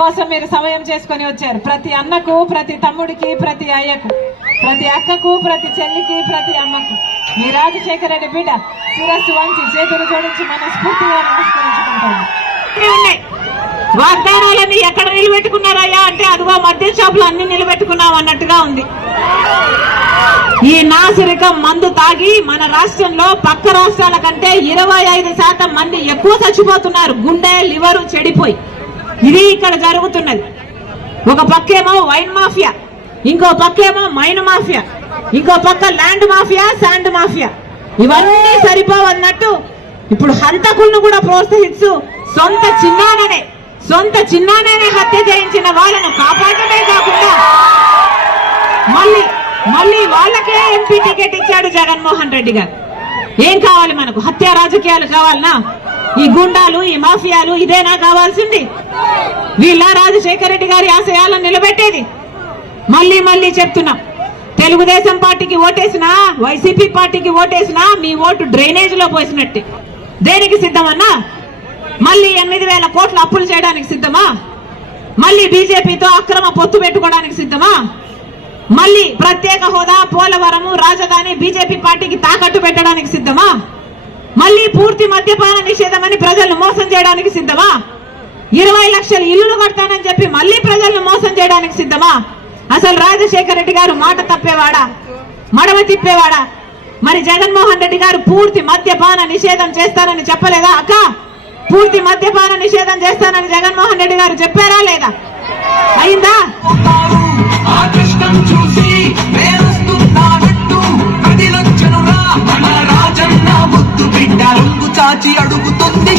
కోసం మీరు సమయం చేసుకొని వచ్చారు. ప్రతి అన్నకు ప్రతి తమ్ముడికి ప్రతి అయ్యకు ప్రతి అక్కకు ప్రతి చెల్లికి ప్రతి అమ్మకు. మీ రాజశేఖర రెడ్డి బిడ్డ శిరస్సు వంచి చేతులు జోడించి మనస్ఫూర్తిగా నమస్కరించుకుంటాను. వాగ్దానాలన్నీ ఎక్కడ నిలబెట్టుకున్నారయ్యా? అంటే అదిగో మద్యం షాపులు అన్ని నిలబెట్టుకున్నాం అన్నట్టుగా ఉంది. ఈ నాసిరకం మందు తాగి మన రాష్ట్రంలో పక్క రాష్ట్రాల కంటే ఇరవై ఐదు శాతం మంది ఎక్కువ చచ్చిపోతున్నారు. గుండె లివరు చెడిపోయి. ఇది ఇక్కడ జరుగుతున్నది. ఒక పక్కేమో వైన్ మాఫియా ఇంకో పక్కేమో మైన్ మాఫియా ఇంకో పక్క ల్యాండ్ మాఫియా శాండ్ మాఫియా. ఇవన్నీ సరిపోవన్నట్టు ఇప్పుడు హంతకులను కూడా ప్రోత్సహిస్తూ సొంత చిన్నాననే సొంత చిన్నాననే హత్య చేయించిన వాళ్ళను కాపాడమే కాకుండా మళ్ళీ మళ్ళీ వాళ్ళకే ఎంపీ టికెట్ ఇచ్చాడు జగన్మోహన్ రెడ్డి గారు. ఏం కావాలి మనకు? హత్య రాజకీయాలు కావాలనా? ఈ గుండాలు ఈ మాఫియాలు ఇదేనా కావాల్సింది? వీళ్ళ రాజశేఖర రెడ్డి గారి ఆశయాలను నిలబెట్టేది. మళ్ళీ మళ్ళీ చెప్తున్నాం. తెలుగుదేశం పార్టీకి ఓటేసినా వైసీపీ పార్టీకి ఓటేసినా మీ ఓటు డ్రైనేజ్లో పోసినట్టే. దేనికి సిద్ధమన్నా? మళ్ళీ ఎనిమిది వేల కోట్లు అప్పులు చేయడానికి సిద్ధమా? మళ్ళీ బీజేపీతో అక్రమ పొత్తు పెట్టుకోవడానికి సిద్ధమా? మళ్ళీ ప్రత్యేక హోదా పోలవరము రాజధాని బీజేపీ పార్టీకి తాకట్టు పెట్టడానికి సిద్ధమా? మళ్ళీ పూర్తి మద్యపాన నిషేధమని ప్రజలను మోసం చేయడానికి సిద్ధమా? ఇరవై లక్షల ఇల్లులు కడతానని చెప్పి మళ్ళీ ప్రజలను మోసం చేయడానికి సిద్ధమా? అసలు రాజశేఖర రెడ్డి గారు మాట తప్పేవాడా? మడమ తిప్పేవాడా? మరి జగన్మోహన్ రెడ్డి గారు పూర్తి మద్యపాన నిషేధం చేస్తానని చెప్పలేదా అక్క? పూర్తి మద్యపాన నిషేధం చేస్తానని జగన్మోహన్ రెడ్డి గారు చెప్పారా లేదా? అయిందా? చూసి చాచి అడుగుతుంది.